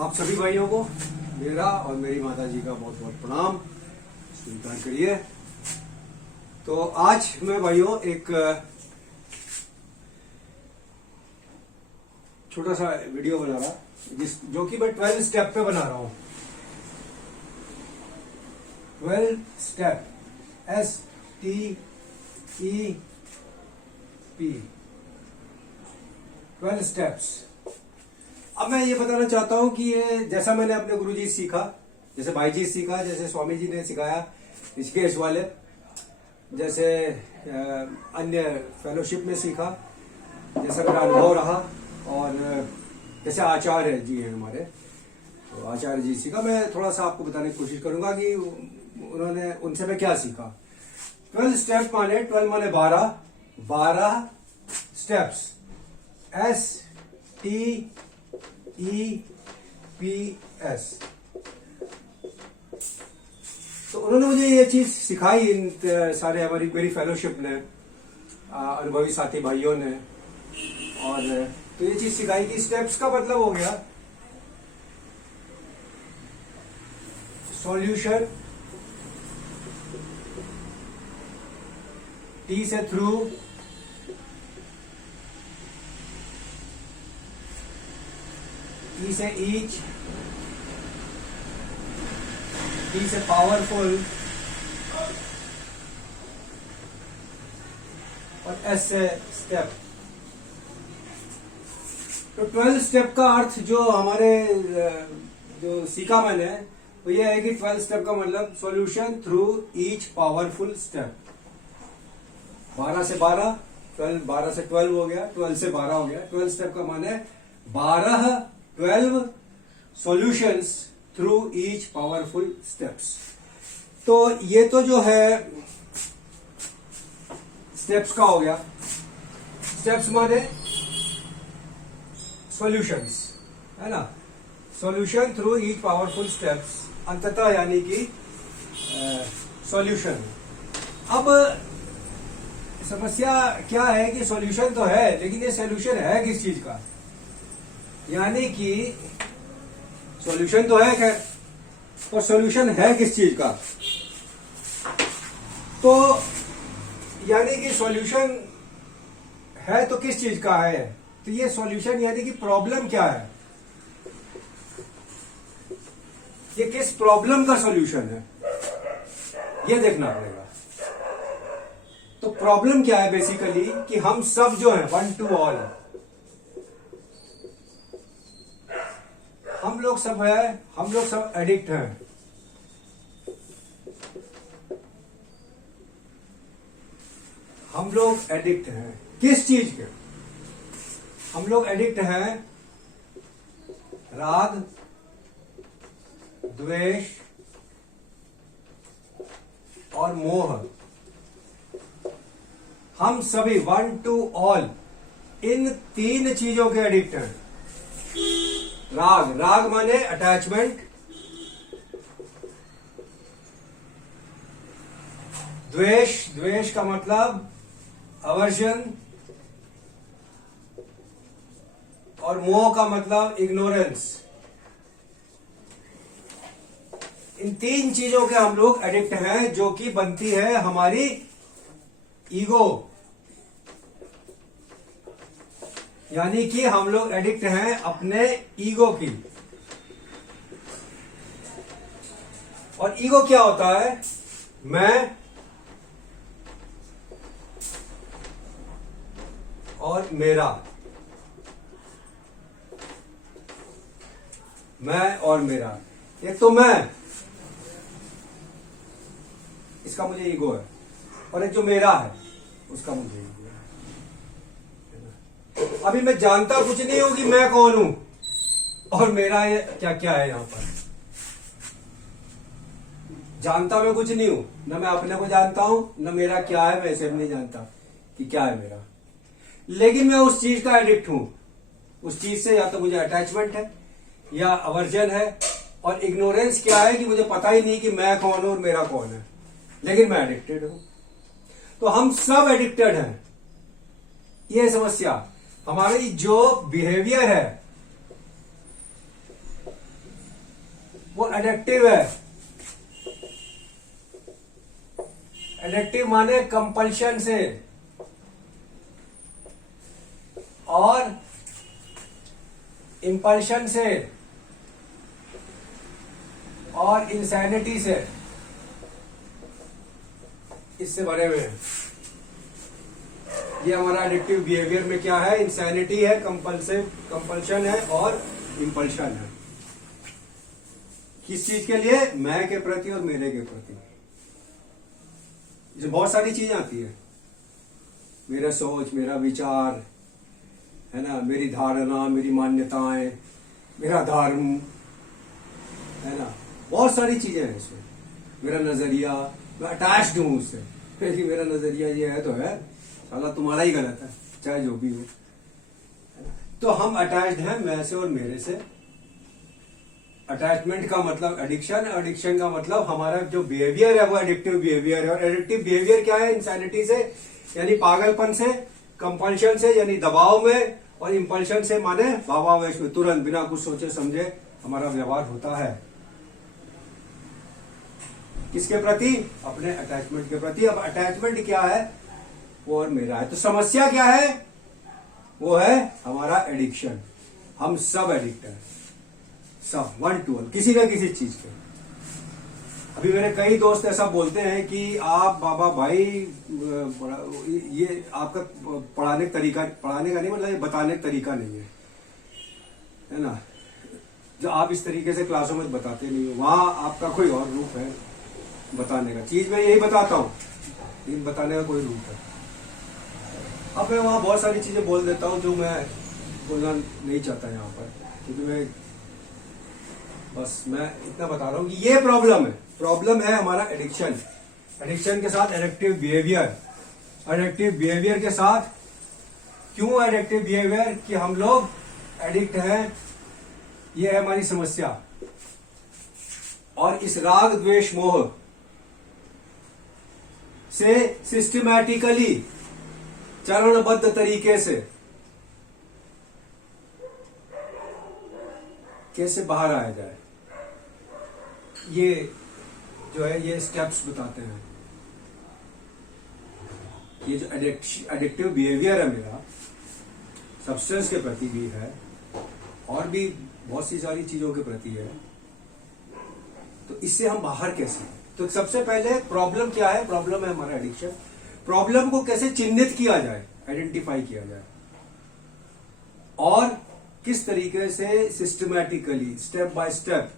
आप सभी भाइयों को मेरा और मेरी माता जी का बहुत बहुत प्रणाम स्वीकार करिए। तो आज मैं भाइयों एक छोटा सा वीडियो बना रहा जो कि मैं 12 स्टेप पे बना रहा हूं। 12 स्टेप STEP 12 स्टेप्स। अब मैं ये बताना चाहता हूं कि ये जैसा मैंने अपने गुरुजी से सीखा, जैसे भाई जी से सीखा, जैसे स्वामी जी ने सिखाया ऋषिकेश वाले, जैसे अन्य फेलोशिप में सीखा, जैसा मेरा अनुभव रहा, और जैसे आचार्य जी हैं हमारे, तो आचार्य जी सीखा, मैं थोड़ा सा आपको बताने की कोशिश करूंगा कि उन्होंने उनसे मैं क्या सीखा। 12 स्टेप माने 12 माने 12 स्टेप्स STEPS। तो उन्होंने मुझे ये चीज सिखाई, इन सारे मेरी फेलोशिप ने, अनुभवी साथी भाइयों ने, और तो ये चीज सिखाई कि स्टेप्स का मतलब हो गया सॉल्यूशन, T से थ्रू, E से ईच, P से पावरफुल और S से स्टेप। तो 12 स्टेप का अर्थ जो हमारे जो सीखा मैंने वो ये है कि 12 स्टेप का मतलब solution through each powerful step. 12 से 12, 12 से 12 हो गया, 12 से 12 हो गया। 12 स्टेप का माने 12 solutions through each powerful steps. तो ये तो जो है स्टेप्स का हो गया। स्टेप्स माने सॉल्यूशंस, है ना, solution through each powerful steps, अंततः यानी कि सॉल्यूशन। अब समस्या क्या है कि सॉल्यूशन तो है, लेकिन ये सॉल्यूशन है किस चीज का, यानी कि सॉल्यूशन तो है खैर, और सॉल्यूशन है किस चीज का। तो यानी कि सॉल्यूशन है तो किस चीज का है, तो ये सॉल्यूशन यानी कि प्रॉब्लम क्या है, ये किस प्रॉब्लम का सॉल्यूशन है, ये देखना पड़ेगा। तो प्रॉब्लम क्या है बेसिकली कि हम सब जो है वन टू ऑल, हम लोग सब एडिक्ट हैं। हम लोग एडिक्ट हैं किस चीज के, हम लोग एडिक्ट हैं राग, द्वेष और मोह। हम सभी वन टू ऑल इन 3 चीजों के एडिक्ट हैं। राग माने अटैचमेंट, द्वेष का मतलब अवर्जन, और मोह का मतलब इग्नोरेंस। इन 3 चीजों के हम लोग एडिक्ट हैं, जो कि बनती है हमारी ईगो, यानी कि हम लोग एडिक्ट हैं अपने ईगो की। और ईगो क्या होता है, मैं और मेरा, मैं और मेरा। एक तो मैं, इसका मुझे ईगो है, और एक जो मेरा है उसका मुझे ईगो है। अभी मैं जानता कुछ नहीं हूं कि मैं कौन हूं और मेरा ये क्या क्या है। यहां पर जानता मैं कुछ नहीं हूं, न मैं अपने को जानता हूं, न मेरा क्या है, मैं इसे नहीं जानता कि क्या है मेरा। लेकिन मैं उस चीज का एडिक्ट हूं। उस चीज से या तो मुझे अटैचमेंट है या अवर्जन है, और इग्नोरेंस क्या है कि मुझे पता ही नहीं कि मैं कौन हूं और मेरा कौन है, लेकिन मैं एडिक्टेड हूं। तो हम सब एडिक्टेड हैं। ये समस्या, हमारी जो बिहेवियर है वो एडिक्टिव है। एडिक्टिव माने कंपल्शन से और इंपल्शन से और इंसैनिटी से, इससे भरे हुए हैं। ये हमारा एडिक्टिव बिहेवियर में क्या है? इंसैनिटी है, कंपल्शन है और इंपल्शन है। किस चीज के लिए? मैं के प्रति और मेरे के प्रति। इसमें बहुत सारी चीजें आती है, मेरा सोच, मेरा विचार, है ना, मेरी धारणा, मेरी मान्यताएं, मेरा धर्म, है ना, बहुत सारी चीजें हैं इसमें। मेरा नजरिया, मैं अटैच्ड हूं उससे, क्योंकि मेरा नजरिया ये है तो है, साला तुम्हारा ही गलत है, चाहे जो भी हो। तो हम अटैच्ड हैं मैं से और मेरे से। अटैचमेंट का मतलब एडिक्शन, एडिक्शन का मतलब हमारा जो बिहेवियर है वो एडिक्टिव बिहेवियर है। और एडिक्टिव बिहेवियर क्या है? इंसैनिटी से यानी पागलपन से, कंपल्शन से यानी दबाव में, और इंपल्शन से माने भावावेश में, तुरंत बिना कुछ सोचे समझे हमारा व्यवहार होता है। किसके प्रति? अपने अटैचमेंट के प्रति। अब अटैचमेंट क्या है? वो और मेरा है। तो समस्या क्या है? वो है हमारा एडिक्शन। हम सब एडिक्ट हैं, सब, 1 to 1, किसी न किसी चीज के। अभी मेरे कई दोस्त ऐसा बोलते हैं कि आप बाबा भाई ये आपका पढ़ाने का तरीका, पढ़ाने का नहीं मतलब ये बताने का तरीका नहीं है ना, जो आप इस तरीके से क्लासों में बताते नहीं हो, वहां आपका कोई और रूप है बताने का। चीज मैं यही बताता हूँ, लेकिन बताने का कोई रूप है। अब मैं वहां बहुत सारी चीजें बोल देता हूँ जो मैं बोलना नहीं चाहता यहाँ पर, क्योंकि मैं इतना बता रहा हूँ कि ये प्रॉब्लम है हमारा एडिक्शन। एडिक्शन के साथ एडिक्टिव बिहेवियर। एडिक्टिव बिहेवियर के साथ क्यों एडिक्टिव बिहेवियर? कि हम लोग एडिक्ट हैं, ये है हमारी समस्या। और इस राग द्वेष मोह से सिस्टमैटिकली, चरणबद्ध तरीके से कैसे बाहर आया जाए, ये जो है ये स्टेप्स बताते हैं। ये जो एडिक्टिव बिहेवियर है मेरा, सब्सटेंस के प्रति भी है और भी बहुत सी सारी चीजों के प्रति है, तो इससे हम बाहर कैसे? तो सबसे पहले प्रॉब्लम क्या है? प्रॉब्लम है हमारा एडिक्शन। प्रॉब्लम को कैसे चिन्हित किया जाए, आइडेंटिफाई किया जाए, और किस तरीके से सिस्टमैटिकली, स्टेप बाय स्टेप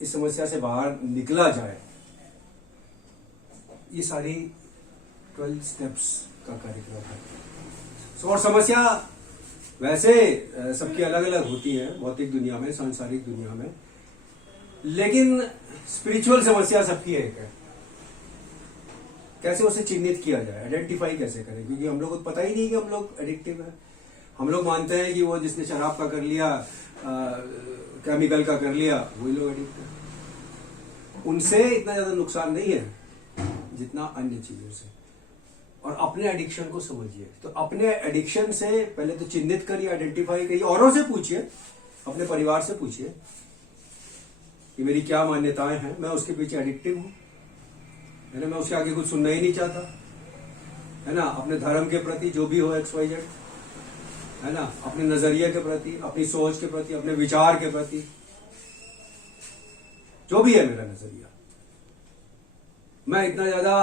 इस समस्या से बाहर निकला जाए, ये सारी 12 स्टेप्स का कार्यक्रम है। और समस्या वैसे सबकी अलग अलग होती है भौतिक दुनिया में, सांसारिक दुनिया में, लेकिन स्पिरिचुअल समस्या सबकी एक है। कैसे उसे चिन्हित किया जाए, आइडेंटिफाई कैसे करें? क्योंकि हम लोग को पता ही नहीं कि हम लोग एडिक्टिव है। हम लोग मानते हैं कि वो जिसने शराब का कर लिया, केमिकल का कर लिया, वही लोग एडिक्ट है। उनसे इतना ज्यादा नुकसान नहीं है जितना अन्य चीजों से। और अपने एडिक्शन को समझिए। तो अपने एडिक्शन से पहले तो चिन्हित करिए, आइडेंटिफाई करिए, औरों से पूछिए, अपने परिवार से पूछिए कि मेरी क्या मान्यताएं हैं, मैं उसके पीछे एडिक्टिव हूं, है ना, मैं उसके आगे कुछ सुनना ही नहीं चाहता, है ना, अपने धर्म के प्रति जो भी हो XYZ, है ना, अपने नजरिए के प्रति, अपनी सोच के प्रति, अपने विचार के प्रति, जो भी है मेरा नजरिया, मैं इतना ज्यादा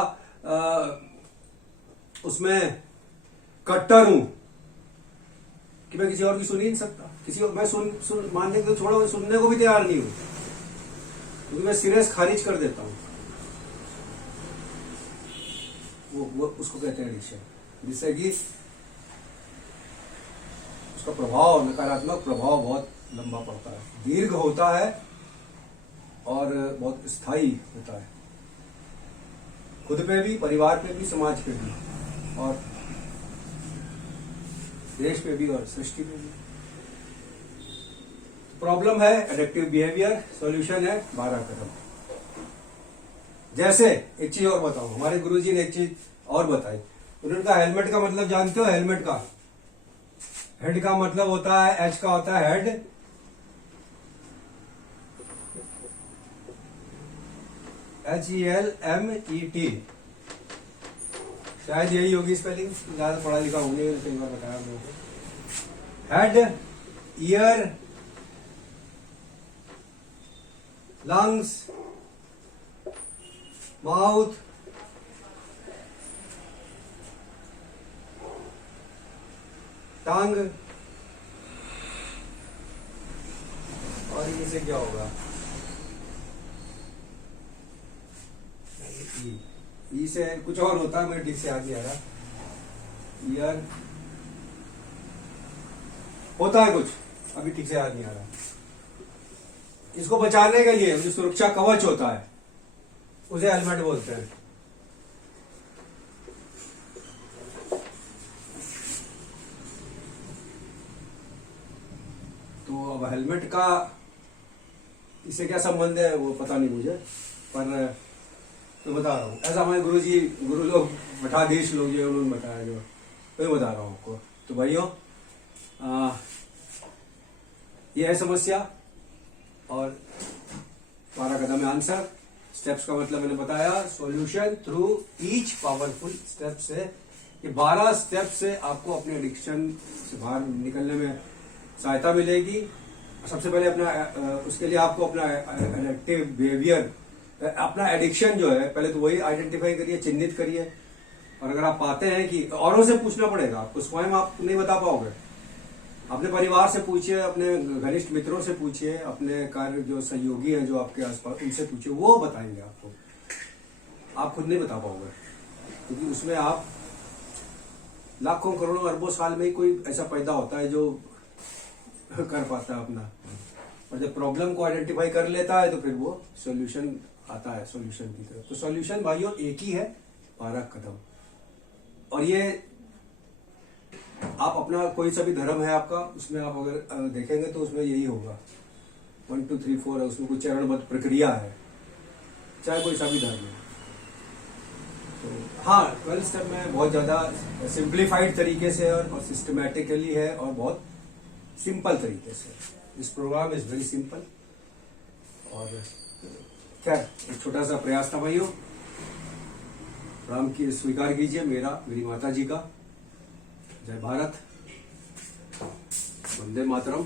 उसमें कट्टर हूं कि मैं किसी और की सुन ही नहीं सकता। किसी और मैं सुन मानने को छोड़ो, सुनने को भी तैयार नहीं हूं, क्योंकि मैं सीरियस खारिज कर देता हूं। वो उसको कहते हैं एडिक्शन, जिससे कि उसका प्रभाव, नकारात्मक प्रभाव बहुत लंबा पड़ता है, दीर्घ होता है और बहुत स्थायी होता है, खुद पे भी, परिवार पे भी, समाज पे भी, और देश पे भी, और सृष्टि पे भी। प्रॉब्लम है एडिक्टिव बिहेवियर, सॉल्यूशन है 12 कदम। जैसे एक चीज और बताऊं, हमारे गुरुजी ने एक चीज और बताई। उन्होंने हेलमेट का मतलब जानते हो? हेलमेट का हेड का मतलब होता है, H का होता है हेड, HELMET, शायद यही होगी स्पेलिंग, ज्यादा पढ़ा लिखा हूँ नहीं, कई बार बताया आप लोगों को। हेड, ईयर, लंग्स, माउथ, टंग, और इसे क्या होगा, ई से कुछ और होता है, मेरे ठीक से याद नहीं आ रहा। ईयर होता है कुछ, अभी ठीक से याद नहीं आ रहा। इसको बचाने के लिए जो सुरक्षा कवच होता है उसे हेलमेट बोलते हैं। तो अब हेलमेट का इससे क्या संबंध है वो पता नहीं मुझे, पर तो बता रहा हूँ। ऐसा हमारे गुरु लोग, मठाधीश लोग जो उन्होंने बताया, जो तो मैं बता रहा हूँ आपको। तो भाइयों, ये है समस्या, और 12 कदम है आंसर। स्टेप्स का मतलब मैंने बताया, solution through each powerful step से। ये 12 स्टेप से आपको अपने एडिक्शन से बाहर निकलने में सहायता मिलेगी। सबसे पहले अपना उसके लिए आपको अपना एडिक्टिव बिहेवियर, अपना एडिक्शन जो है, पहले तो वही आइडेंटिफाई करिए, चिन्हित करिए। और अगर आप पाते हैं कि, औरों से पूछना पड़ेगा आपको, स्वयं आप नहीं बता पाओगे। अपने परिवार से पूछिए, अपने घनिष्ठ मित्रों से पूछिए, अपने कार्य जो सहयोगी हैं जो आपके आसपास, उनसे पूछिए, वो बताएंगे आपको। आप खुद नहीं बता पाओगे, क्योंकि उसमें आप लाखों करोड़ों अरबों साल में ही कोई ऐसा पैदा होता है जो कर पाता है अपना। और जब प्रॉब्लम को आइडेंटिफाई कर लेता है तो फिर वो सॉल्यूशन आता है, सॉल्यूशन की तरफ। तो सॉल्यूशन भाइयों एक ही है, 12 कदम। और ये आप अपना कोई सा भी धर्म है आपका, उसमें आप अगर देखेंगे तो उसमें यही होगा, 1 2 3 4 है, उसमें कुछ चरणबद्ध प्रक्रिया है, चाहे कोई सा भी धर्म है। तो हाँ, 12 स्टेप में बहुत ज्यादा सिंप्लीफाइड तरीके से और सिस्टमैटिकली है, और बहुत सिंपल तरीके से। This program is very simple. और खैर, एक छोटा सा प्रयास था भाइयों, राम की स्वीकार कीजिए मेरी माता जी का। जय भारत, वंदे मातरम।